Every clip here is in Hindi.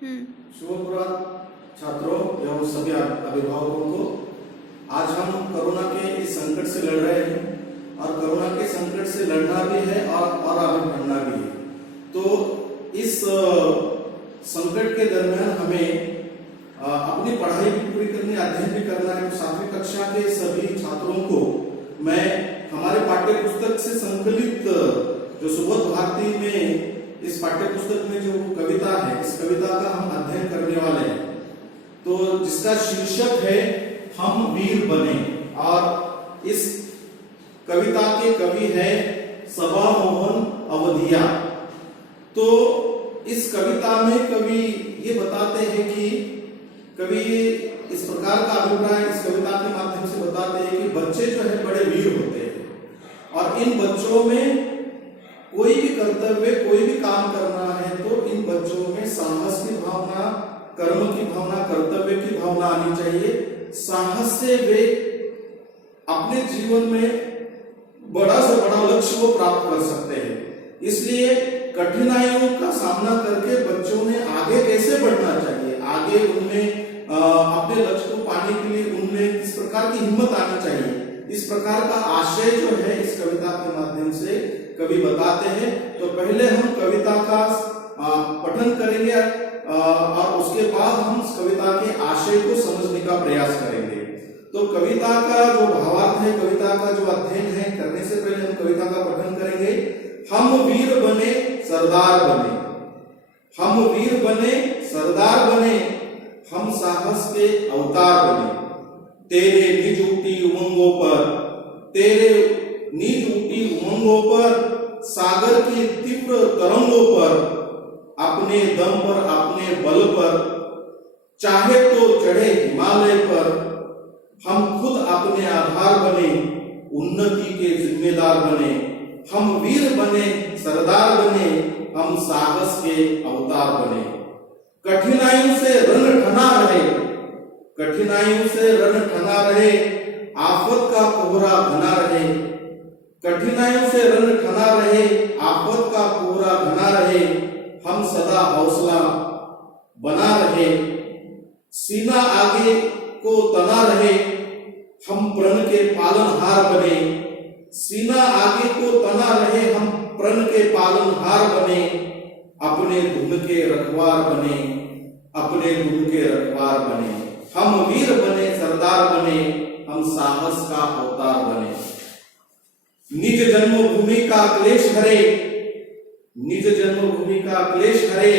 शुभपुरा छात्रों एवं सभी अभिभावकों को आज हम कोरोना के इस संकट से लड़ रहे हैं और कोरोना के संकट से लड़ना भी है और आगे बढ़ना भी है। तो इस संकट के दरमियान हमें अपनी पढ़ाई भी पूरी करनी, अध्ययन भी करना है। तो 7वीं कक्षा के सभी छात्रों को मैं हमारे पाठ्य पुस्तक से संकलित जो सुबोध भारती में इस पाठ्य पुस्तक में जो कविता है, इस कविता का हम अध्ययन करने वाले हैं। तो जिसका शीर्षक है हम वीर बने, और इस कविता के कवि है सबा मोहन अवधिया। तो इस कविता में कवि ये बताते हैं कि कवि इस प्रकार का अभिप्राय इस कविता के माध्यम से बताते हैं कि बच्चे जो है बड़े वीर होते हैं और इन बच्चों में कोई भी कर्तव्य, कोई भी काम करना है तो इन बच्चों में साहस की भावना, कर्म की भावना, कर्तव्य की भावना आनी चाहिए। साहस से वे अपने जीवन में बड़ा से बड़ा लक्ष्य को प्राप्त कर सकते हैं। इसलिए कठिनाइयों का सामना करके बच्चों ने आगे कैसे बढ़ना चाहिए, आगे उनमें अपने लक्ष्य को पाने के लिए उनमें किस प्रकार की हिम्मत आनी चाहिए, इस प्रकार का आशय जो है इस कविता के माध्यम से कवि बताते हैं। तो पहले हम कविता का पठन करेंगे और उसके बाद हम इस कविता के आशय को समझने का प्रयास करेंगे। तो कविता का जो भावार्थ है, कविता का जो अध्ययन है, करने से पहले हम कविता का पठन करेंगे। हम वीर बने सरदार बने, हम वीर बने सरदार बने, हम साहस के अवतार बने। तेरे निज उठी उमंगों पर, तेरे निज उठी उमंगों पर, सागर की तीव्र तरंगों पर, अपने दम पर, अपने बल पर, चाहे तो चढ़े हिमालय पर, हम खुद अपने आधार बने, उन्नति के जिम्मेदार बने। हम वीर बने सरदार बने, हम साहस के अवतार बने। कठिनाइयों से रण ठना रहे, कठिनाइयों से रण ठना रहे, आफत का कोहरा घना रहे। कठिनाइयों से रण ठना रहे, आफत का कोहरा घना रहे, हम सदा हौसला बना रहे। सीना आगे को तना रहे, हम प्रण के पालनहार बने। सीना आगे को तना रहे, हम प्रण के पालनहार बने। अपने धुन के रखवार बने, अपने धुन के रखवार बने। हम वीर बने सरदार बने, हम साहस का अवतार बने। निज जन्मभूमि का क्लेश हरे, निज जन्मभूमि का क्लेश हरे,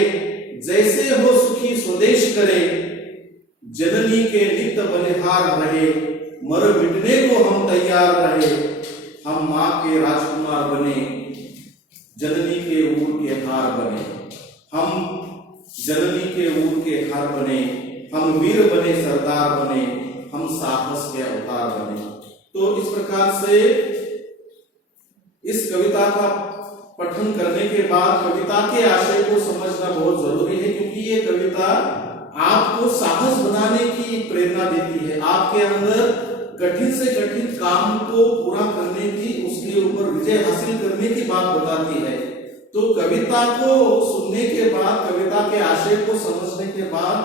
जैसे हो सुखी स्वदेश करे। जननी के नित्य बलिहार रहे, मर मिटने को हम तैयार रहे। हम माँ के राजकुमार बने, जननी के ऊर के हार बने। हम जननी के ऊर के हार बने, हम वीर बने सरदार बने, हम साहस के अवतार बने। तो इस प्रकार से इस कविता का पठन करने के बाद कविता के आशय को समझना बहुत जरूरी है, क्योंकि ये कविता आपको साहस बनाने की प्रेरणा देती है। आपके अंदर कठिन से कठिन काम को पूरा करने की, उसके ऊपर विजय हासिल करने की बात बताती है। तो कविता को सुनने के बाद, कविता के आशय को समझने के बाद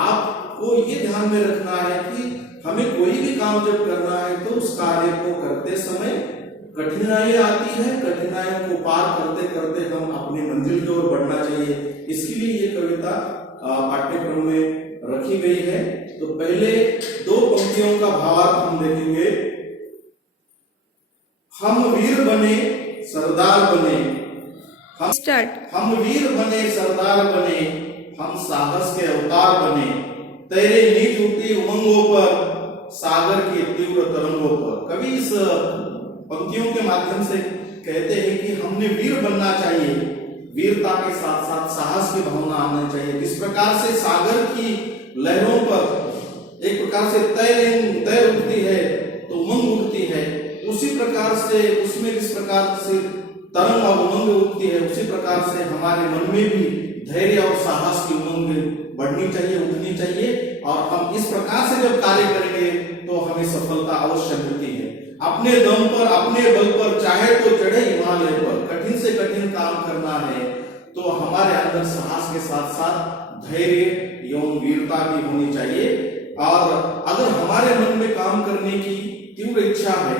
आपको ये ध्यान में रखना है कि हमें कोई भी काम जब करना है तो उस कार्य को करते समय कठिनाइयां आती है, कठिनाइयों को पार करते करते हम अपनी मंजिल की ओर बढ़ना चाहिए। इसके लिए ये कविता पाठ्यक्रम में रखी गई है। तो पहले 2 पंक्तियों का भावार्थ हम देखेंगे। हम वीर बने सरदार बने, हम वीर बने सरदार बने, हम साहस के अवतार बने। तेरे निज उठी उमंगों पर, सागर की तीव्र तरंगों पर। कवि इस पंक्तियों के माध्यम से कहते हैं कि हमने वीर बनना चाहिए, वीरता के साथ साथ साहस की भावना आना चाहिए। जिस प्रकार से सागर की लहरों पर एक प्रकार से तैर उठती है तो उमंग उठती है, उसी प्रकार से उसमें जिस प्रकार से तरंग और उमंग उठती है, उसी प्रकार से हमारे मन में भी धैर्य और साहस की उमंग बढ़नी चाहिए, उठनी चाहिए। और हम इस प्रकार से जब कार्य करेंगे तो हमें सफलता अवश्य मिलती है। अपने दम पर, अपने बल पर, चाहे तो चढ़े हिमालय पर। कठिन से कठिन काम करना है तो हमारे अंदर साहस के साथ साथ धैर्य एवं वीरता भी होनी चाहिए। और अगर हमारे मन में काम करने की तीव्र इच्छा है,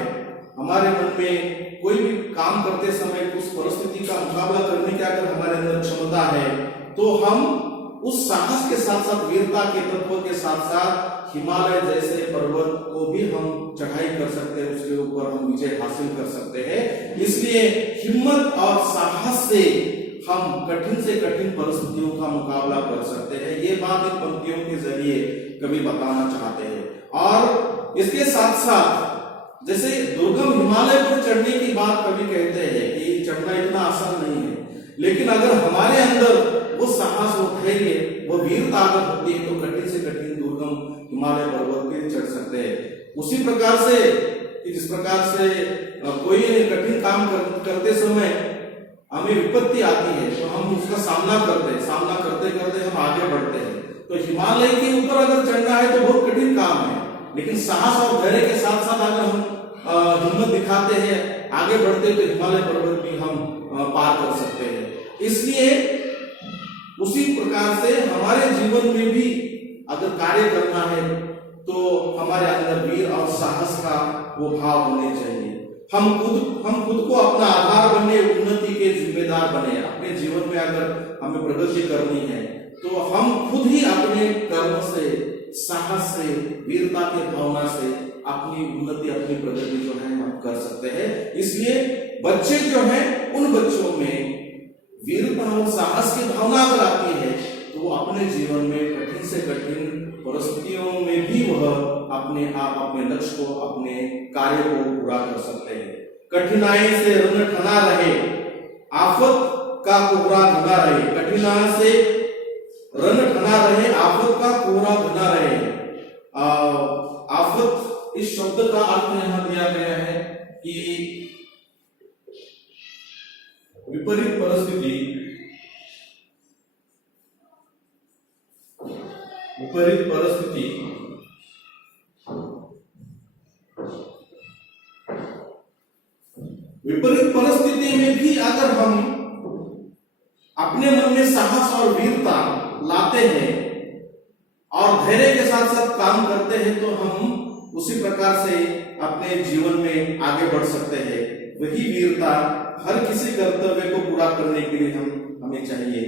हमारे मन में कोई भी काम करते समय उस परिस्थिति का मुकाबला करने की अगर हमारे अंदर क्षमता है, तो हम उस साहस के साथ साथ वीरता के तत्व के साथ साथ हिमालय जैसे पर्वत को भी हम चढ़ाई कर सकते हैं, उसके ऊपर हम विजय हासिल कर सकते हैं। इसलिए हिम्मत और साहस से हम कठिन से कठिन परिस्थितियों का मुकाबला कर सकते हैं। ये बात इन पंक्तियों के जरिए कवि बताना चाहते हैं। और इसके साथ साथ जैसे दुर्गम हिमालय पर चढ़ने की बात कवि कहते हैं कि चढ़ना इतना आसान नहीं है, लेकिन अगर हमारे अंदर वो साहस, वो धैर्य, वो वीरता अगर होती है तो कठिन से कठिन दुर्गम हिमालय पर्वत पे चढ़ सकते हैं। उसी प्रकार से जिस प्रकार से कोई कठिन काम करते समय हमें विपत्ति आती है तो हम उसका सामना करते करते हम आगे बढ़ते हैं। तो हिमालय के ऊपर अगर चढ़ना है तो बहुत कठिन काम है, लेकिन साहस और धैर्य के साथ साथ अगर हम हिम्मत दिखाते हैं, आगे बढ़ते हैं, तो हिमालय पर्वत भी हम पार कर सकते हैं। इसलिए उसी प्रकार से हमारे जीवन में भी अगर कार्य करना है तो हमारे अंदर वीर और साहस का वो भाव होने चाहिए। हम खुद को अपना आधार बने, उन्नति के जिम्मेदार बने। अपने जीवन में अगर हमें प्रगति करनी है तो हम खुद ही अपने कर्म से, साहस से, वीरता की भावना से अपनी उन्नति, अपनी प्रगति जो है हम कर सकते हैं। इसलिए बच्चे जो हैं, उन बच्चों में वीरता और साहस की भावना अगर आती है तो वो अपने जीवन में कठिन से कठिन परिस्थितियों में भी वह अपने आप, अपने लक्ष्य को, अपने कार्य को पूरा कर सकते हैं। कठिनाई से रण ठना रहे, आफत का कोहरा घना रहे। कठिनाई से रण ठना रहे, आफत का कोहरा घना रहे। आफत इस शब्द का अर्थ यहां दिया गया है कि विपरीत परिस्थिति, विपरीत परिस्थिति में भी अगर हम अपने मन में साहस और वीरता लाते हैं और धैर्य के साथ साथ काम करते हैं तो हम उसी प्रकार से अपने जीवन में आगे बढ़ सकते हैं। वही वीरता हर किसी कर्तव्य को पूरा करने के लिए हमें चाहिए।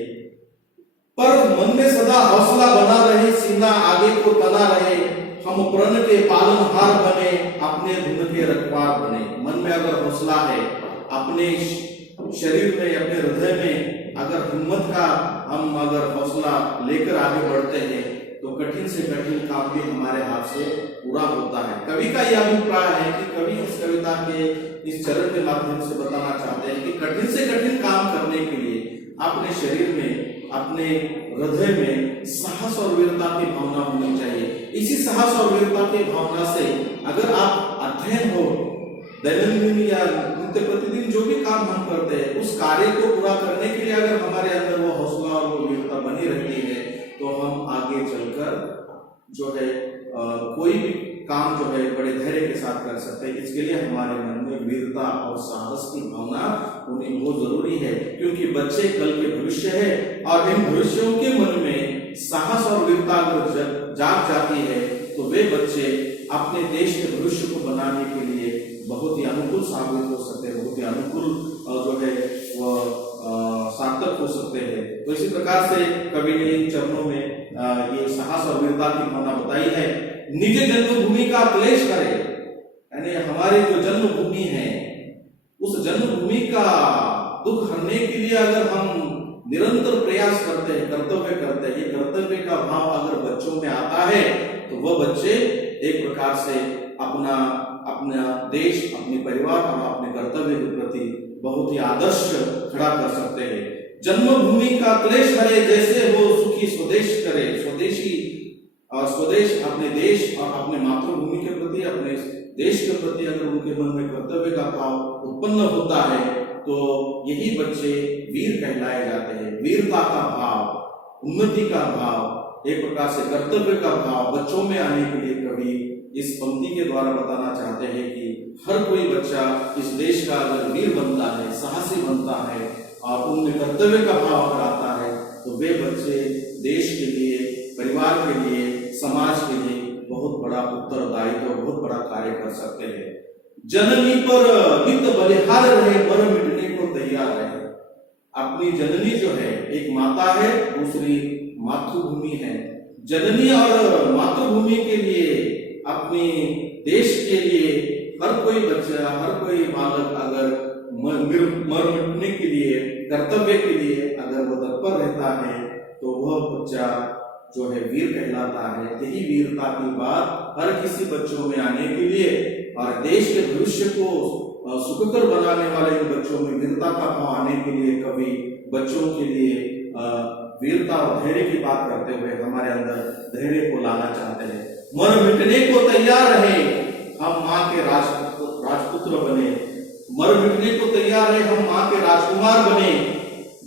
पर मन में सदा हौसला बना रहे, सीना आगे को तना रहे, हम प्रण के पालनहार बने, अपने धुन के रखवार बने। मन में अगर हौसला है, अपने शरीर में, अपने हृदय में अगर हिम्मत का हम अगर हौसला लेकर आगे बढ़ते हैं तो कठिन से कठिन काम भी हमारे हाथ से पूरा होता है। कवि का यह अभिप्राय है कि कवि इस कविता के इस चरण के माध्यम से बताना चाहते हैं कि कठिन से कठिन काम करने के लिए अपने शरीर में, अपने हृदय में साहस और वीरता की भावना होनी चाहिए। इसी साहस और वीरता की भावना से अगर आप अध्ययन हो, दैनंदिन या नित्य प्रतिदिन जो भी काम हम करते हैं, उस कार्य को पूरा करने के लिए अगर हमारे अंदर वो हौसला और वो वीरता बनी रहती है तो हम आगे चलकर जो है कोई भी काम जो है बड़े धैर्य के साथ कर सकते हैं। इसके लिए हमारे मन में वीरता और साहस की भावना होनी बहुत जरूरी है, क्योंकि बच्चे कल के भविष्य है और इन भविष्यों के मन में साहस और वीरता अगर जाग जाती है तो वे बच्चे अपने देश के भविष्य को बनाने के लिए बहुत ही अनुकूल साबित हो सकते हैं, बहुत ही अनुकूल जो है वह सार्थक हो सकते हैं। तो इसी प्रकार से कवि ने इन चरणों में ये साहस और वीरता की भावना बताई है। निज जन्मभूमि का क्लेश करे, यानी हमारी जो जन्मभूमि है उस जन्मभूमि का दुख हरने के लिए अगर हम निरंतर प्रयास करते हैं, कर्तव्य करते हैं, ये कर्तव्य का भाव अगर बच्चों में आता है तो वह बच्चे एक प्रकार से अपना देश, अपने परिवार और अपने कर्तव्य के प्रति बहुत ही आदर्श खड़ा कर सकते हैं। जन्मभूमि का क्लेश हरे, जैसे हो सुखी स्वदेश करे। स्वदेश अपने देश और अपने मातृभूमि के प्रति, अपने देश के प्रति अगर उनके मन में कर्तव्य का भाव उत्पन्न होता है तो यही बच्चे वीर कहलाए जाते हैं। वीरता का भाव, उन्नति का भाव, एक प्रकार से कर्तव्य का भाव बच्चों में आने के लिए कवि इस पंक्ति के द्वारा बताना चाहते हैं कि हर कोई बच्चा इस देश का अगर वीर बनता है, साहसी बनता है और उनमें कर्तव्य का भाव अगर आता है तो वे बच्चे देश के लिए, परिवार के लिए, समाज के लिए बहुत बड़ा उत्तरदायित्व और बहुत बड़ा कार्य कर सकते हैं। जननी पर मित बलिहार रहे, मर मिटने को तैयार रहे। अपनी जननी जो है, एक माता है, दूसरी मातृभूमि है। जननी और मातृभूमि के लिए, अपने देश के लिए हर कोई बच्चा, हर कोई बालक अगर मर मिटने के लिए, कर्तव्य के लिए अगर वो तत्पर रहता है तो वह बच्चा जो है वीर कहलाता है। यही वीरता की बात हर किसी बच्चों में आने के लिए और देश के भविष्य को सुखकर बनाने वाले इन बच्चों में वीरता का भाव आने के लिए कवि बच्चों के लिए वीरता और धैर्य की बात करते हुए हमारे अंदर धैर्य को लाना चाहते हैं। मर मिटने को तैयार रहे, हम माँ के राजपुत्र बने। मर मिटने को तैयार रहे, हम माँ के राजकुमार बने,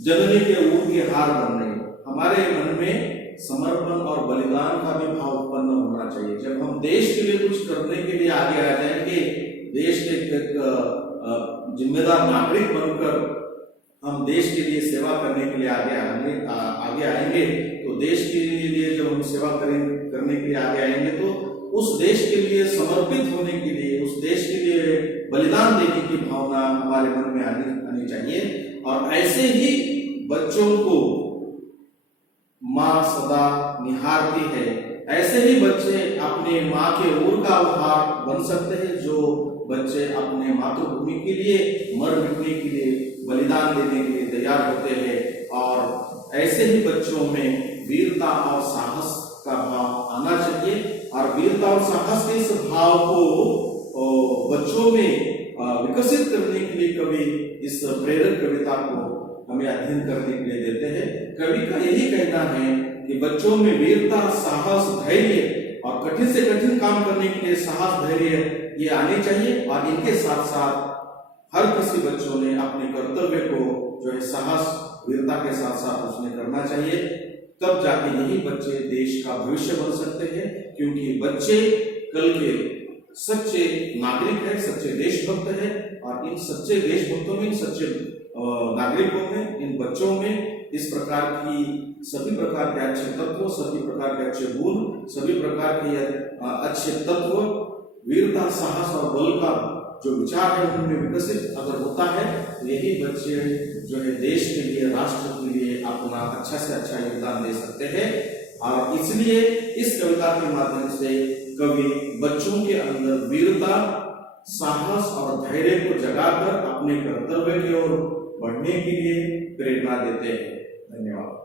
जननी के ऊँट के हार बन रहे। हमारे मन में समर्पण और बलिदान का भी भाव उत्पन्न होना चाहिए। जब हम देश के लिए कुछ करने के लिए आगे आ जाएंगे, देश के एक जिम्मेदार नागरिक बनकर हम देश के लिए सेवा करने के लिए आगे आएंगे, तो देश के लिए जब हम सेवा करने के लिए आगे आएंगे तो उस देश के लिए समर्पित होने के लिए, उस देश के लिए बलिदान देने की भावना हमारे मन में आनी चाहिए। और ऐसे ही बच्चों को माँ सदा निहारती है, ऐसे ही बच्चे अपने माँ के ऊर का उपहार बन सकते हैं। जो बच्चे अपने मातृभूमि के लिए मर मिटने के लिए, बलिदान देने के लिए तैयार होते हैं, और ऐसे ही बच्चों में वीरता और साहस का भाव आना चाहिए। और वीरता और साहस के इस भाव को बच्चों में विकसित करने के लिए कवि इस प्रेरक कविता को हमें अध्ययन करने के लिए देते हैं। कवि का यही कहना है कि बच्चों में वीरता, साहस, धैर्य और कठिन से कठिन काम करने के लिए साहस, धैर्य ये आने चाहिए। और इनके साथ साथ हर किसी बच्चों ने अपने कर्तव्य को जो है साहस, वीरता के साथ साथ उसने करना चाहिए। तब जाके यही बच्चे देश का भविष्य बन सकते हैं, क्योंकि बच्चे कल के सच्चे नागरिक है, सच्चे देशभक्त है। और इन सच्चे देशभक्तों में, सच्चे नागरिकों में, इन बच्चों में इस प्रकार की सभी प्रकार के अच्छे तत्व, सभी प्रकार के अच्छे गुण, सभी प्रकार के अच्छे तत्व, वीरता, साहस और बल का जो विचार है उनमें विकसित अगर होता है तो यही बच्चे जो है देश के लिए, राष्ट्र के लिए अपना अच्छा से अच्छा योगदान दे सकते हैं। और इसलिए इस कविता के माध्यम से कवि बच्चों के अंदर वीरता, साहस और धैर्य को जगाकर अपने कर्तव्य की ओर बढ़ने के लिए प्रेरणा देते हैं। धन्यवाद।